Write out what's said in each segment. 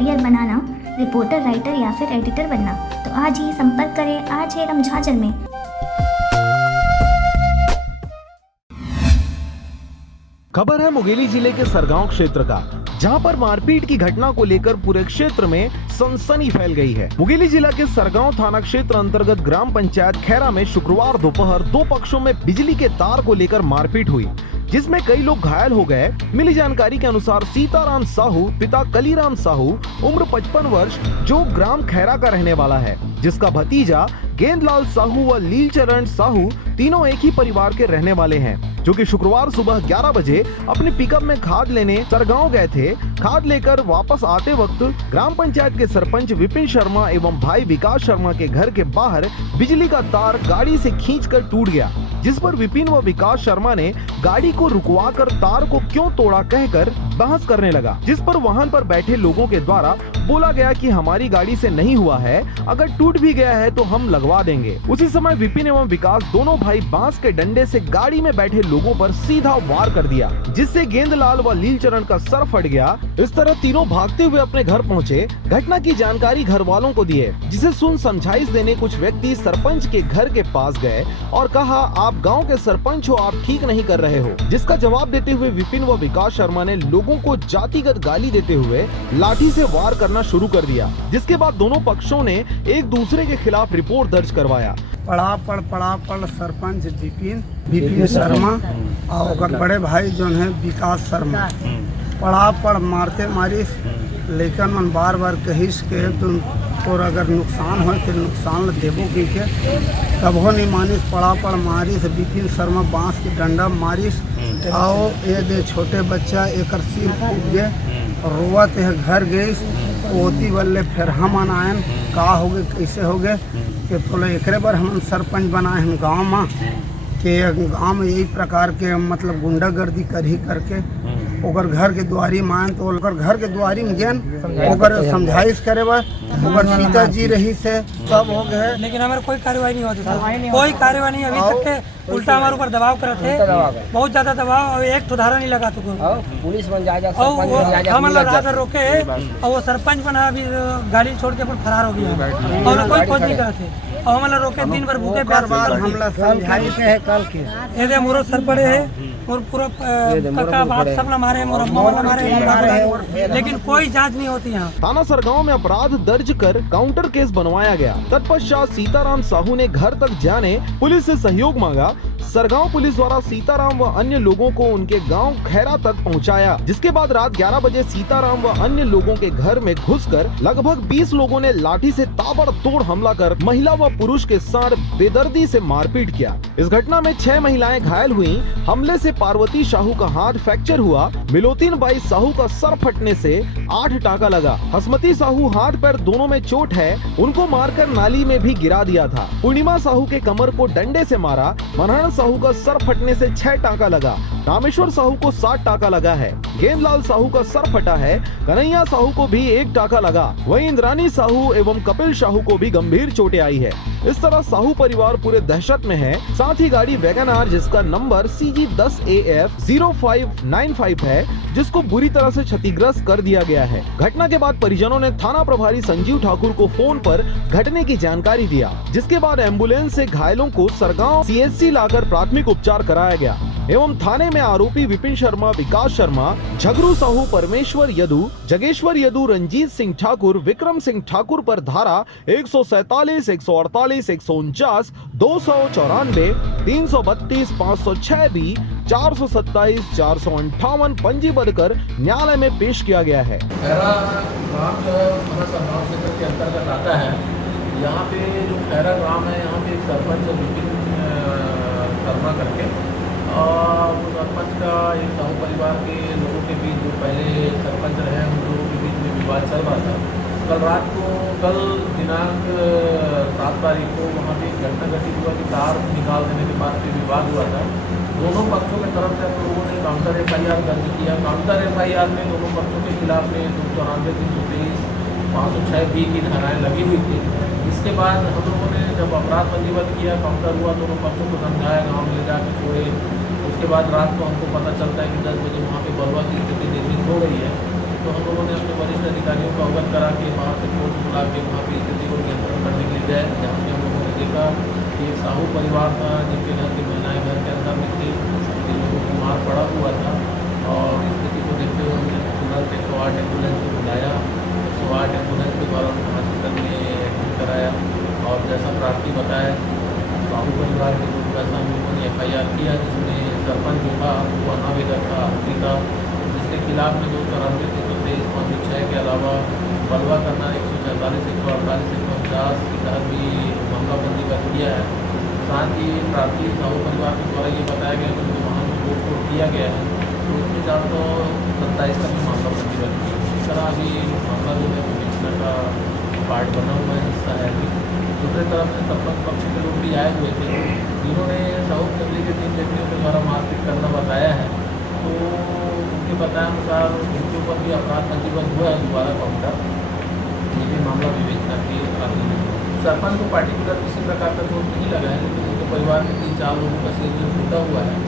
Career बनाना, reporter, writer या फिर editor बनना, तो आज ही संपर्क करें आज एरम झांझर में। खबर है मुंगेली जिले के सरगांव क्षेत्र का, जहां पर मारपीट की घटना को लेकर पूरे क्षेत्र में सनसनी फैल गई है। मुंगेली जिला के सरगांव थाना क्षेत्र अंतर्गत ग्राम पंचायत खैरा में शुक्रवार दोपहर दो पक्षों में बिजली के तार को लेकर मारपीट हुई, जिसमें कई लोग घायल हो गए। मिली जानकारी के अनुसार सीताराम साहू पिता कलीराम साहू उम्र 55 वर्ष, जो ग्राम खैरा का रहने वाला है, जिसका भतीजा गेंदलाल साहू व लीलचरण साहू तीनों एक ही परिवार के रहने वाले हैं, जो कि शुक्रवार सुबह 11 बजे अपनी पिकअप में खाद लेने सरगांव गए थे। खाद लेकर वापस आते वक्त ग्राम पंचायत के सरपंच विपिन शर्मा एवं भाई विकास शर्मा के घर के बाहर बिजली का तार गाड़ी से खींचकर टूट गया, जिस पर विपिन व विकास शर्मा ने गाड़ी को रुकवाकर तार को क्यों तोड़ा कहकर बहस करने लगा, जिस पर वाहन पर बैठे लोगों के द्वारा बोला गया कि हमारी गाड़ी से नहीं हुआ है, अगर टूट भी गया है तो हम लगवा देंगे। उसी समय विपिन एवं विकास दोनों भाई बांस के डंडे से गाड़ी में बैठे लोगों पर सीधा वार कर दिया, जिससे गेंदलाल व लीलचरण का सर फट गया। इस तरह तीनों भागते हुए अपने घर पहुंचे। घटना की जानकारी घर वालों को दिए, जिसे सुन समझाइश देने कुछ व्यक्ति सरपंच के घर के पास गए और कहा, आप गाँव के सरपंच हो, आप ठीक नहीं कर रहे हो। जिसका जवाब देते हुए विपिन व विकास शर्मा ने लोगों को जातिगत गाली देते हुए लाठी से वार करना शुरू कर दिया, जिसके बाद दोनों पक्षों ने एक दूसरे के खिलाफ रिपोर्ट दर्ज करवाया। पड़ा सरपंच विपिन शर्मा और बड़े भाई जो है विकास शर्मा पड़ मारते मारिस, लेकिन मन बार बार कहिस के और अगर नुकसान हो तो नुकसान देबो की के, तब हो नहीं मानिस। पड़ मारिस विपिन शर्मा बांस के डंडा मारिस और ये छोटे बच्चा एक सिर फूट गए, रोवत है घर गई। ओती बल्ले फिर हम आयन का हो गए कैसे हो गए कि थोड़ा एक बार हम सरपंच बनाए हैं गाँव में, कि गाँव में यही प्रकार के मतलब गुंडागर्दी करही करके ओकर घर के द्वारी मान, तो ओकर घर के द्वारी में गेन ओकर समझाइश करे बा, ओकर पिताजी रही से सब हो गए, लेकिन हमारे कोई कार्रवाई नहीं होती था, कोई कार्रवाई नहीं अभी तक के। उल्टा हमारे ऊपर दबाव करते थे, बहुत ज्यादा दबाव, और एक ठुधारा नहीं लगा तो पुलिस बन जाएगा, हम रात रोके और वो सरपंच बना अभी गाड़ी छोड़ के फरार हो गया और कोई खोज नहीं करते। और हमारा रोके दिन भर भूखे हमला समझाइश है कल के ये मोरो सर पड़े है और पूरा काका बाप सब हमारे मारे, लेकिन कोई जांच नहीं होती यहाँ। थाना सरगांव में अपराध दर्ज कर काउंटर केस बनवाया गया। तत्पश्चात सीताराम साहू ने घर तक जाने पुलिस से सहयोग मांगा। सरगांव पुलिस द्वारा सीताराम व अन्य लोगों को उनके गांव खैरा तक पहुंचाया, जिसके बाद रात 11 बजे सीताराम व अन्य लोगों के घर में घुसकर लगभग 20 लोगों ने लाठी से ताबड़तोड़ हमला कर महिला व पुरुष के साथ बेदर्दी से मारपीट किया। इस घटना में 6 महिलाएं घायल हुई। हमले से पार्वती साहू का हाथ फ्रैक्चर हुआ, मिलोतीन बाई साहू का सर फटने से 8 टाका लगा। हसमती साहू हाथ पैर दोनों में चोट है, उनको मारकर नाली में भी गिरा दिया था। पूर्णिमा साहू के कमर को डंडे से मारा। मनहर साहू का सर फटने से 6 टाका लगा। रामेश्वर साहू को 7 टाका लगा है। गेंदलाल साहू का सर फटा है। कन्हैया साहू को भी 1 टाका लगा। वहीं इंद्रानी साहू एवं कपिल साहू को भी गंभीर चोटें आई है। इस तरह साहू परिवार पूरे दहशत में है। साथ ही गाड़ी वैगनआर जिसका नंबर CG10AF 0595 है, जिसको बुरी तरह से क्षतिग्रस्त कर दिया गया है। घटना के बाद परिजनों ने थाना प्रभारी संजीव ठाकुर को फोन पर घटने की जानकारी दिया, जिसके बाद एम्बुलेंस से घायलों को सरगांव CHC लाकर प्राथमिक उपचार कराया गया एवं थाने में आरोपी विपिन शर्मा, विकास शर्मा, झगरू साहू, परमेश्वर यदु, जगेश्वर यदु, रंजीत सिंह ठाकुर, विक्रम सिंह ठाकुर पर धारा 147, 148, 149, 294, 332, 506B, 427, 458 पंजीबद्ध कर न्यायालय में पेश किया गया है। खैरा ग्राम जो सरगांव क्षेत्र के अंतर्गत आता है, यहाँ पे जो खैरा ग्राम है, यहाँ पे एक सरपंच विपिन शर्मा करके, और उस सरपंच का एक साहू परिवार के लोगों के बीच जो पहले सरपंच रहे उन लोगों के बीच में विवाद चल रहा था। कल दिनांक 7 तारीख को वहाँ पे एक घटना घटित हुआ कि तार निकाल देने के बाद फिर विवाद हुआ था। दोनों पक्षों की तरफ से हम लोगों ने काउंटर FIR दर्ज किया। काउंटर FIR में दोनों पक्षों के खिलाफ में 294, 323, 506B की धाराएँ लगी हुई थी। इसके बाद हम लोगों ने जब अपराध पंजीबद्ध किया, काउंटर हुआ, दोनों पक्षों को समझाया, गाँव में ले जाकर छोड़े। उसके बाद रात को हमको पता चलता है कि 10 बजे वहाँ पे बलवा की स्थिति निर्मित हो गई है, तो हम लोगों ने अपने वरिष्ठ अधिकारियों को अवगत बताया साहू परिवार के लोग ऐसा लोगों ने FIR किया जिसमें सरपंच जो था वो अनावेदक था, आरोपी था, जिसके खिलाफ में जो 94 323 506 के अलावा बलवा करना 144 148 150 के तहत भी मामला पंजीबद्ध किया है। साथ ही प्रार्थी साहू परिवार के द्वारा ये बताया गया कि जो वहाँ को कोर्ट किया गया है तो उसमें 427 का भी मामला पंजीबद्ध किया। इस तरह अभी मामला जो है विवेचना का पार्ट बना हुआ है, हिस्सा है अभी। दूसरे तरफ से सरपंच पक्ष के लोग भी आए हुए थे जिन्होंने साहू फैमिली के 3 व्यक्तियों के द्वारा मारपीट करना बताया है। तो उनके बताए अनुसार उनके ऊपर भी अपराध पंजीबद्ध हुआ है दोबारा काउंटर। ये भी मामला विवेचना के अधीन है। सरपंच को पार्टिकुलर किसी प्रकार का चोट नहीं लगा है, लेकिन उनके परिवार के 3-4 लोगों का सिर जो टूटा हुआ है,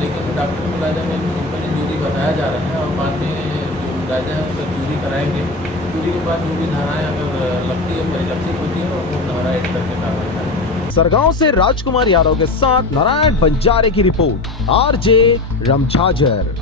लेकिन डॉक्टर मुलाजा में सिंपल इंजरी बताया जा रहा है और बाद में जो मुलाजा है उसका ड्यूरी कराएंगे। ड्यूरी के बाद जो भी धाराएँ अगर लगती है परिलक्षित होती है वो धारा एड करके कार्रवाई करेंगे। सरगांव से राजकुमार यादव के साथ नारायण बंजारे की रिपोर्ट, RJ रमझाझर।